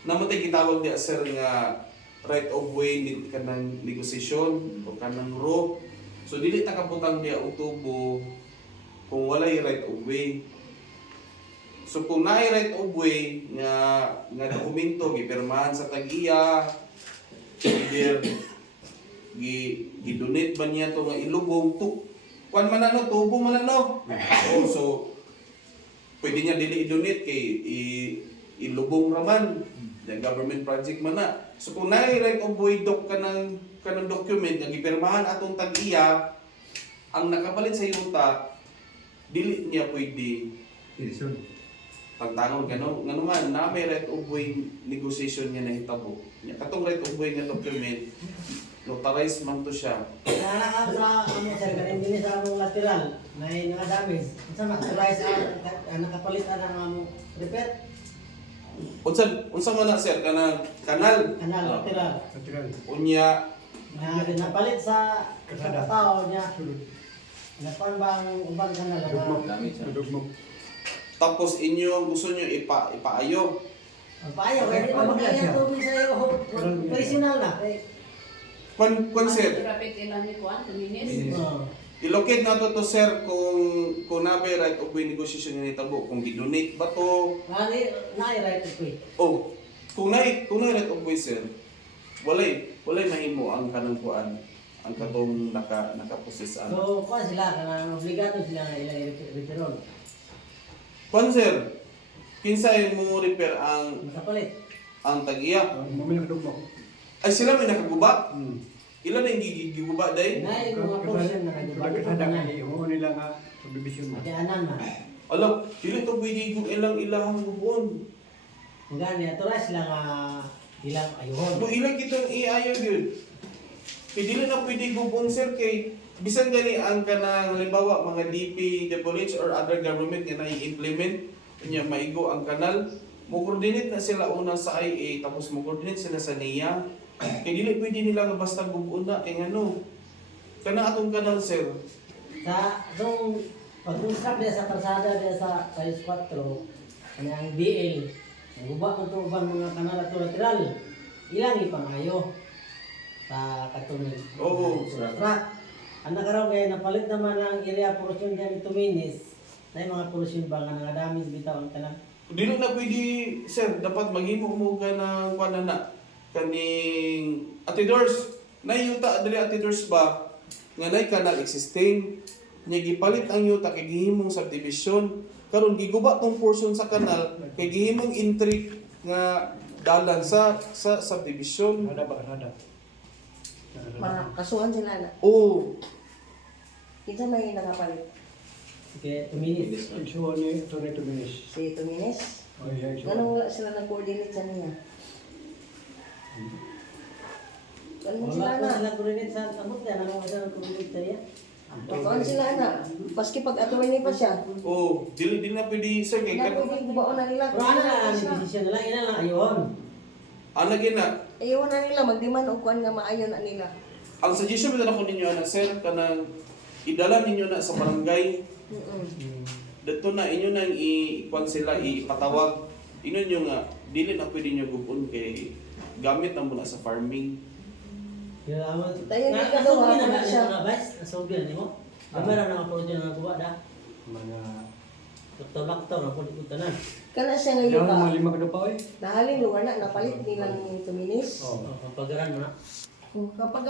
namatay gitawag diha sir nga right of way kanang negosasyon o kanang road. So dili ta kabutang diha og tubo kung walay right of way. So kung naay right of way nga dokumento gipirmahan sa tag-iya, gi-donate ba niya to nga ilubong to kuan man ano tubo man ano. So pwede niya dili i-donate kay ilubong raman. Yung government project man na. So kung right of way doc kanang document nga gipirmahan atong tag-iya, ang nakapalit sa yuta dili niya pwede Tirson. pagtangon ngano man na may right of way negotiation niya na hitabo. Nya katong right of way nga document notarize man to siya. Kaya sa sir, kanin din sa among lateral, may nga damage. Sa nakalize nakapalit ang among repair, Unsa man na sir kanang kanal kanal lateral. Natural. unya Na napalit sa Kasada. tao niya. Sulod. Napan ba ang ubang kanal Dugmok. na Gamit siya. Dugmok. tapos inyo gusto niyo ipaayo. ang payo, kaya di ba magkaya tubig sa iyo, personal na. Kwan sir, Rapid ilan ni Juan, tuminis. ilocate nato to sir kung nabe right of way negotiation nga nitabo kung gidonate ba to Na-right ko eh. oh kung nay right of way sir walay mahimo ang kanang kuan ang katong naka-process ano. So, kuha sila, kanang obligado sila na ilang referon. Kwan sir, kinsay mo repair ang Makapalit. tag-iya? Mamili ka dugmok. Ay sila may nakaguba? Hmm. Ilan ang giguba day? Na yung mga portion na Sulod kadibag. kasada kay iho nila nga subdivision mo. Matianan na. Alam, dili to pwede kung ilahang gubon. Kung gani, aturas sila nga ilang ayuhon. Kung ilang kitong iayo yun. Kaya dili na pwede gubon sir kay bisan gani ang kanang halimbawa mga DP, DPWH or other government nga na-implement niya maigo ang kanal. Mo-coordinate na sila una sa IA tapos mo-coordinate sila sa NIA. Kaya dili pwede nila nga basta gubon na kay ngano. Kana atong kanal sir. Sa itong pag-construct niya sa karsada niya sa size 4, kanyang DL, ang guba ko ito ubang mga kanal at lateral, ilang ipangayo sa katunay. Oo. Track. Ang nagkaroon kaya napalit naman ang area portion dyan ito minis, na yung mga portion ba nga nangadamage bitaw ang kanal. Dili na pwede sir, dapat maghimo mo ka ng kuan na kaning atidors. Nay yuta dili atidors ba nga nay kanal existing. Nya gipalit ang yuta kay gihimong subdivision. Karon giguba tong portion sa kanal kay gihimong entry nga dalan sa subdivision. Kasada ba kasada? Kasuhan sila na. Oh, Kita may nakapalit. Kaya ito minis. Isuo ni Tony Tuminis. Si Tumines. Oh, iya, isuo. Ganun wala sila nag-coordinate sa niya. Ganun sila Wala ko na. sila coordinate sa abot niya, nalang sila coordinate sa iya. Pagkaan sila na. Paski pag attorney pa siya. oh, dili na pwede sir kay Kaya kan pwede gubaon na nila. Pero ano na ang decision nila, ilan lang ayun. ana gina. Ayaw na nila, magdiman o kuan nga maayon na nila. Ang suggestion ko na ko ninyo ana sir kanang idala ninyo na sa barangay. Dito na inyo nang ikuan sila ipatawag. Inyo nyo nga dili na pwede nyo gubon kay gamit na muna sa farming. Kaya awan. Tayo na Nasubi kagawa, na wala na siya. siya. Guys, nasubi na mo. Kamera na mga portion na guba da. Mga Doktor-doktor, ang pulit tanan. Kana siya nga Yan yuta. mga lima ka daw pa eh. Nahalin lugar na, napalit nilang Tumines. Oh. Pagaran mo na. Kapag